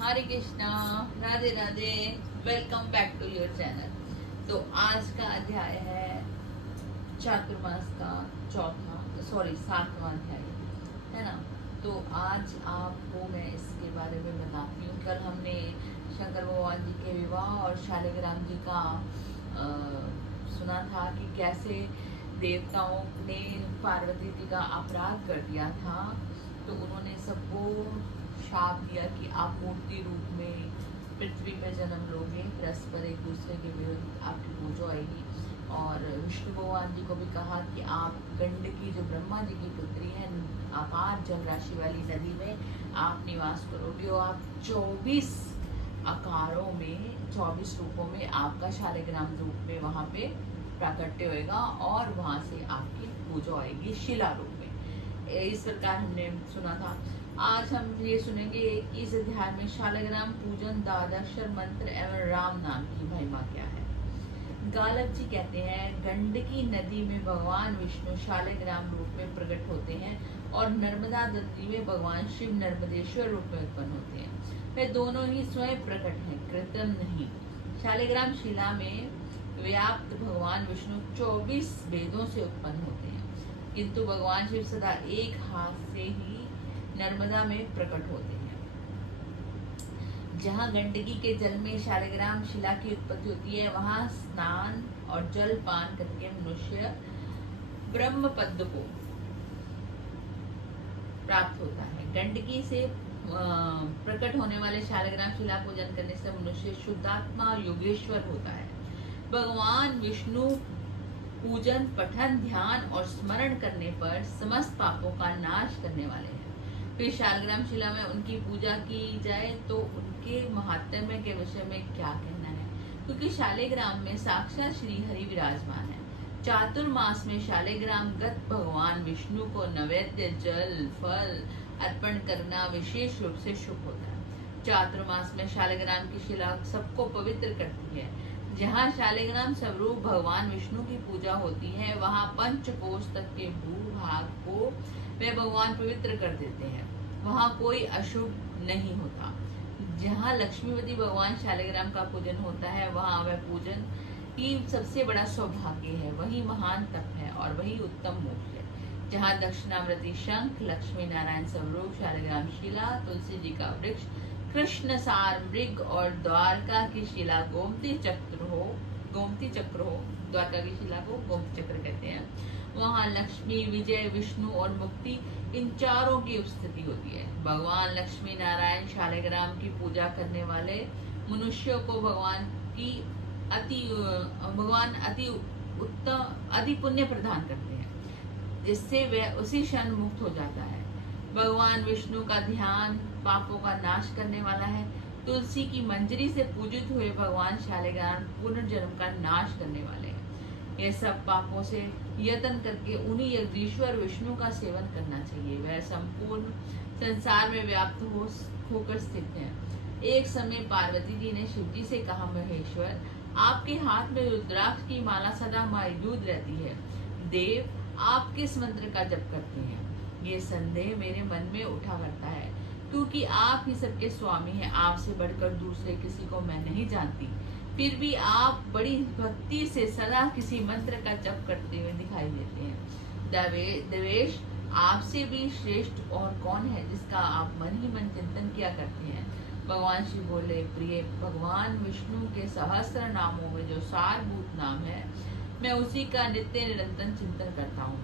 Hare Krishna, Radhe Radhe. Welcome back to your channel. तो आज का अध्याय है चातुर्मास का सातवां अध्याय है ना। तो आज आपको मैं इसके बारे में बताती हूँ। कल हमने शंकर भगवान जी के विवाह और शालिग्राम जी का सुना था कि कैसे देवताओं ने पार्वती जी का अपराध कर दिया था। तो उन्होंने सबको शाप दिया कि आप मूर्ति रूप में पृथ्वी पर जन्म लोगे, परस्पर एक दूसरे के विरुद्ध आपकी पूजा आएगी। और विष्णु भगवान जी को भी कहा कि आप गंडकी जो ब्रह्मा जी की पुत्री है, अपार जल राशि वाली नदी में आप निवास करोगे और आप 24 आकारों में 24 रूपों में आपका शालिग्राम रूप में वहाँ पे प्राकट्य होएगा और वहाँ से आपकी पूजा आएगी शिला रूप में। इस प्रकार हमने सुना था। आज हम ये सुनेंगे कि इस अध्याय में शालिग्राम पूजन, द्वादशाक्षर मंत्र एवं राम नाम की महिमा क्या है। गालव जी कहते हैं, गंडकी नदी में भगवान विष्णु शालिग्राम रूप में प्रकट होते हैं और नर्मदा नदी में भगवान शिव नर्मदेश्वर रूप में उत्पन्न होते हैं। वे दोनों ही स्वयं प्रकट हैं, कृत्रिम नहीं। शालिग्राम शिला में व्याप्त भगवान विष्णु 24 वेदों से उत्पन्न होते हैं, किंतु भगवान शिव सदा एक हाथ से ही नर्मदा में प्रकट होते हैं। जहाँ गंडकी के जल में शालिग्राम शिला की उत्पत्ति होती है, वहाँ स्नान और जल पान करके मनुष्य ब्रह्म पद को प्राप्त होता है। गंडकी से प्रकट होने वाले शालिग्राम शिला पूजन करने से मनुष्य शुद्धात्मा योगेश्वर होता है। भगवान विष्णु पूजन, पठन, ध्यान और स्मरण करने पर समस्त पापों का नाश करने वाले हैं। फिर शालिग्राम शिला में उनकी पूजा की जाए तो उनके महात्म्य के विषय में क्या कहना है, क्योंकि शालिग्राम में साक्षात श्री हरि विराजमान है। चातुर्मास में शालिग्राम गत भगवान विष्णु को नैवेद्य, जल, फल अर्पण करना विशेष रूप से शुभ होता है। चातुर्मास में शालिग्राम की शिला सबको पवित्र करती है। जहाँ शालिग्राम स्वरूप भगवान विष्णु की पूजा होती है, वहाँ पंचकोश तक के भूभाग को वे भगवान पवित्र कर देते हैं। वहाँ कोई अशुभ नहीं होता। जहाँ लक्ष्मीपति भगवान शालिग्राम का पूजन होता है, वहाँ वह पूजन ही सबसे बड़ा सौभाग्य है, वही महान तप है और वही उत्तम मोक्ष है। जहाँ दक्षिणामृति शंख, लक्ष्मी नारायण स्वरूप शालिग्राम शिला, तुलसी जी का वृक्ष, कृष्ण सार मृग और द्वारका की शिला गोमती चक्र हो, द्वारका की शिला को गोमती चक्र कहते हैं। वहाँ लक्ष्मी, विजय, विष्णु और मुक्ति, इन चारों की उपस्थिति होती है। भगवान लक्ष्मी नारायण शालिग्राम की पूजा करने वाले मनुष्यों को भगवान अति पुण्य प्रदान करते हैं, जिससे वह उसी क्षण मुक्त हो जाता है। भगवान विष्णु का ध्यान पापों का नाश करने वाला है। तुलसी की मंजरी से पूजित हुए भगवान शालिग्राम पुनर्जन्म का नाश करने वाले हैं। यह सब पापों से यत्न करके उन्हीं जगदीश्वर विष्णु का सेवन करना चाहिए। वह संपूर्ण संसार में व्याप्त होकर स्थित है। एक समय पार्वती जी ने शिव जी से कहा, महेश्वर, आपके हाथ में रुद्राक्ष की माला सदा मौजूद रहती है। देव, आप किस मंत्र का जप करते हैं? ये संदेह मेरे मन में उठा करता है, क्योंकि आप ही सबके स्वामी हैं। आपसे बढ़कर दूसरे किसी को मैं नहीं जानती। फिर भी आप बड़ी भक्ति से सदा किसी मंत्र का जप करते हुए दिखाई देते हैं। देवेश, आपसे भी श्रेष्ठ और कौन है जिसका आप मन ही मन चिंतन किया करते हैं? भगवान शिव बोले, प्रिय, भगवान विष्णु के सहस्त्र नामों में जो सारभूत नाम है, मैं उसी का नित्य निरंतर चिंतन करता हूँ।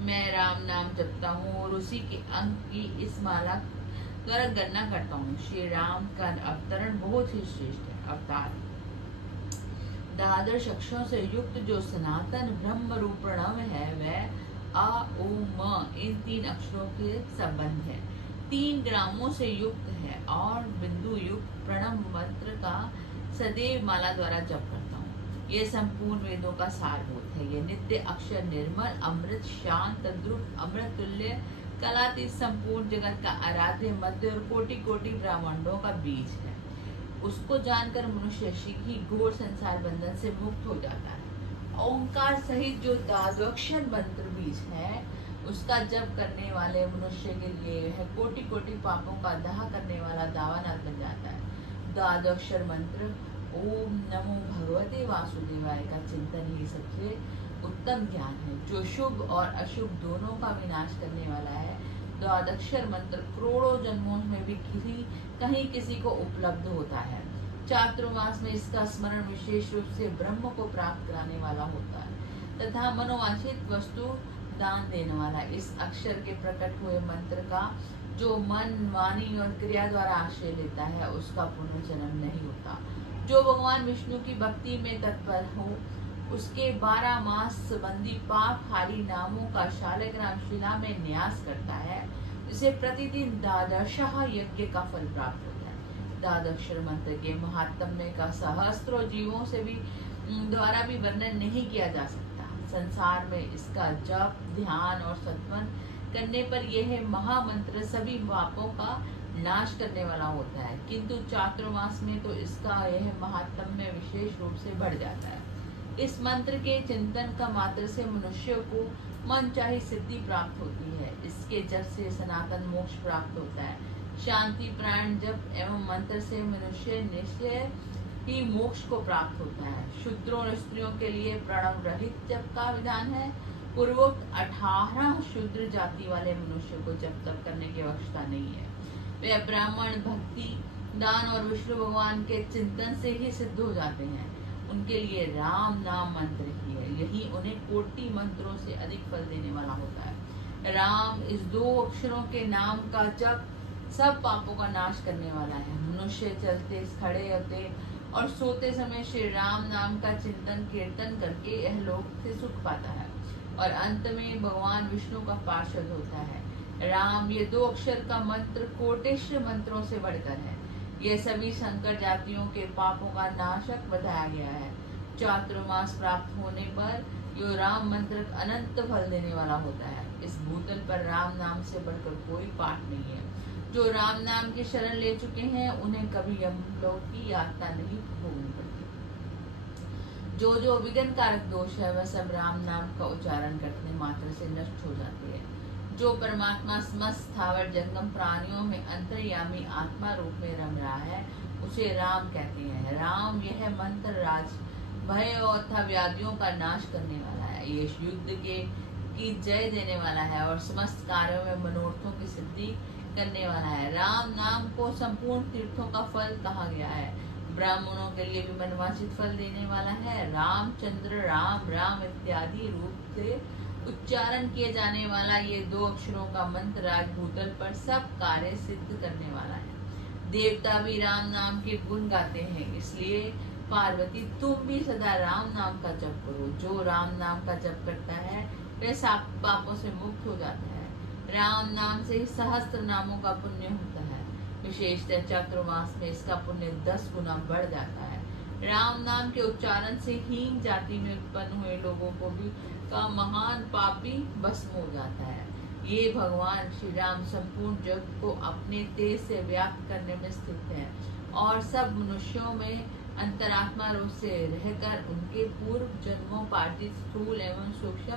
मैं राम नाम जपता हूँ और उसी के अंक की इस माला द्वारा गणना करता हूँ। श्री राम का अवतरण बहुत ही श्रेष्ठ है। अवतार द्वादश अक्षरों से युक्त जो सनातन ब्रह्म रूप प्रणव है, वह अ, ओ, म इन 3 अक्षरों के संबंध है। 3 ग्रामों से युक्त है और बिंदु युक्त प्रणव मंत्र का सदैव माला द्वारा जप करता हूँ। यह संपूर्ण वेदों का सारभूत है। यह नित्य अक्षर निर्मल, अमृत, शांत, तद्रुप, अमृत तुल्य, कलातीत, संपूर्ण जगत का आराध्य, मध्य और कोटि कोटि ब्रह्मांडों का बीज है। उसको जानकर मनुष्य शीघ्र ही घोर संसार बंधन से मुक्त हो जाता है। ओंकार सहित जो द्वादशाक्षर मंत्र बीज है, उसका जप करने वाले मनुष्य के लिए यह कोटि कोटि पापों का दाह करने वाला दावानल बन जाता है। द्वादक्षर मंत्र ओम नमो भगवते वासुदेवाय का चिंतन ही सबसे उत्तम ज्ञान है, जो शुभ और अशुभ दोनों का विनाश करने वाला है। द्वादक्षर मंत्र करोड़ों जन्मों में भी कहीं किसी को उपलब्ध होता है। चातुर्मास में इसका स्मरण विशेष रूप से ब्रह्म को प्राप्त कराने वाला होता है तथा मनोवांछित वस्तु दान देने वाला। इस अक्षर के प्रकट हुए मंत्र का जो मन, वाणी और क्रिया द्वारा आश्रय लेता है उसका पुनर्जन्म नहीं होता। जो भगवान विष्णु की भक्ति में तत्पर हो उसके 12 मास संबंधी पाप हारी नामों का शालिग्राम शिला में न्यास करता है, जिसे प्रतिदिन द्वादशः यज्ञ का फल प्राप्त होता है। द्वादक्षर मंत्र के महात्म्य का सहस्त्रों जीवों से भी द्वारा भी वर्णन नहीं किया जा सकता। संसार में इसका जप, ध्यान और सत्वन करने पर यह महामंत्र सभी पापों का नाश करने वाला होता है, किंतु चातुर्मास में तो इसका यह महात्म्य विशेष रूप से बढ़ जाता है। इस मंत्र के चिंतन का मात्र से मनुष्य को मन चाही सिद्धि प्राप्त होती है। इसके जप से सनातन मोक्ष प्राप्त होता है। शांति प्राण जप एवं मंत्र से मनुष्य निश्चय ही मोक्ष को प्राप्त होता है। शूद्रों और स्त्रियों के लिए प्रणव रहित जप का विधान है। पूर्वोक्त 18 शूद्र जाति वाले मनुष्य को जप तप करने की आवश्यकता नहीं है। वे ब्राह्मण भक्ति, दान और विष्णु भगवान के चिंतन से ही सिद्ध हो जाते हैं। उनके लिए राम नाम मंत्र ही है, यही उन्हें कोटि मंत्रों से अधिक फल देने वाला होता है। राम इस 2 अक्षरों के नाम का जप सब पापों का नाश करने वाला है। मनुष्य चलते, खड़े होते और सोते समय श्री राम नाम का चिंतन कीर्तन करके यह लोक से सुख पाता है और अंत में भगवान विष्णु का पार्षद होता है। राम ये 2 अक्षर का मंत्र कोटेश्वर मंत्रों से बढ़कर है। ये सभी संकर जातियों के पापों का नाशक बताया गया है। चातुर्मास प्राप्त होने पर यो राम मंत्र अनंत फल देने वाला होता है। इस भूतल पर राम नाम से बढ़कर कोई पाठ नहीं है। जो राम नाम की शरण ले चुके हैं उन्हें कभी यमलोक की यातना नहीं भोगनी पड़ती। जो विघ्न कारक दोष है वह सब राम नाम का उच्चारण करने मात्र से नष्ट हो जाती है। जो परमात्मा समस्त स्थावर जंगम प्राणियों में अंतर्यामी आत्मा रूप में रम रहा है उसे राम कहते हैं। राम यह मंत्र राज भय और तथा व्याधियों का नाश करने वाला है। ये युद्ध की जय देने वाला है और समस्त कार्यों में मनोरथों की सिद्धि करने वाला है। राम नाम को संपूर्ण तीर्थों का फल कहा गया है। ब्राह्मणों के लिए भी मनवांछित फल देने वाला है। रामचंद्र, राम राम इत्यादि रूप से उच्चारण किए जाने वाला ये 2 अक्षरों का मंत्र राजभूतल पर सब कार्य सिद्ध करने वाला है। देवता भी राम नाम के गुण गाते हैं, इसलिए पार्वती तुम भी सदा राम नाम का जप करो। जो राम नाम का जप करता है वह सब पापों से मुक्त हो जाता है। राम नाम से ही सहस्त्र नामों का पुण्य होता है। विशेषतः चातुर्मास में इसका पुण्य 10 गुना बढ़ जाता है। राम नाम के उच्चारण से हीन जाति में उत्पन्न हुए लोगों को भी का महान पापी भस्म हो जाता है। ये भगवान श्री राम संपूर्ण जग को अपने तेज से व्याप्त करने में स्थित है और सब मनुष्यों में अंतरात्मा रूप से रहकर उनके पूर्व जन्मों पार्थिव स्थूल एवं सूक्ष्म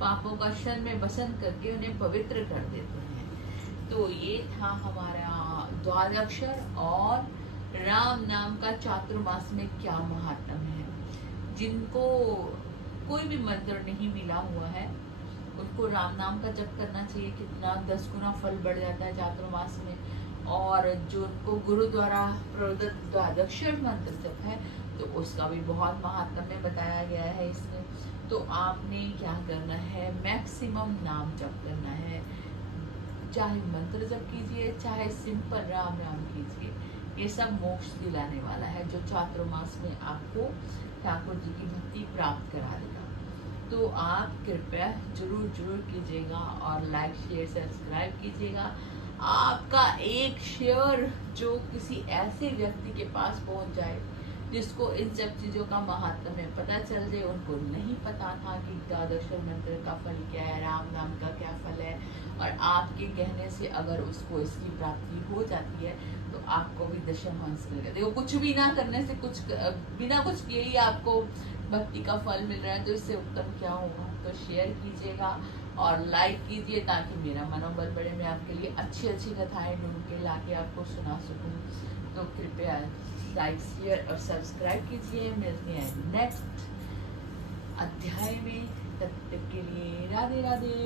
पापों का क्षण में बसन करके उन्हें पवित्र कर देते हैं। तो ये था हमारा द्वादक्षर और राम नाम का चातुर्मास में क्या महात्म है। जिनको कोई भी मंत्र नहीं मिला हुआ है उनको राम नाम का जप करना चाहिए। कितना 10 गुना फल बढ़ जाता है चातुर्मास में। और जो उनको गुरु द्वारा प्रदत्त द्वादक्षर मंत्र जप है तो उसका भी बहुत महात्म्य बताया गया है इसमें। तो आपने क्या करना है, मैक्सिमम नाम जप करना है। चाहे मंत्र जप कीजिए, चाहे सिंपल राम नाम कीजिए, ये सब मोक्ष दिलाने वाला है जो चातुर्मास में आपको ठाकुर जी की भक्ति प्राप्त करा देगा। तो आप कृपया जरूर कीजिएगा और लाइक शेयर सब्सक्राइब कीजिएगा। आपका एक शेयर जो किसी ऐसे व्यक्ति के पास पहुंच जाए जिसको इन सब चीज़ों का महात्म्य पता चल जाए, उनको नहीं पता था कि द्वादशर मंत्र का फल क्या है, राम नाम का क्या फल है, और आपके कहने से अगर उसको इसकी प्राप्ति हो जाती है तो आपको भी दशमांश मिलेगा। देखो, कुछ भी ना करने से, कुछ बिना कुछ किए ही आपको भक्ति का फल मिल रहा है, तो इससे उत्तम क्या होगा। तो शेयर कीजिएगा और लाइक कीजिए ताकि मेरा मनोबल बढ़े, मैं आपके लिए अच्छी अच्छी कथाएं ढूंढ के लाके आपको सुना सकूं। तो कृपया लाइक शेयर और सब्सक्राइब कीजिए। मिलते हैं नेक्स्ट अध्याय में, तब तक के लिए राधे राधे।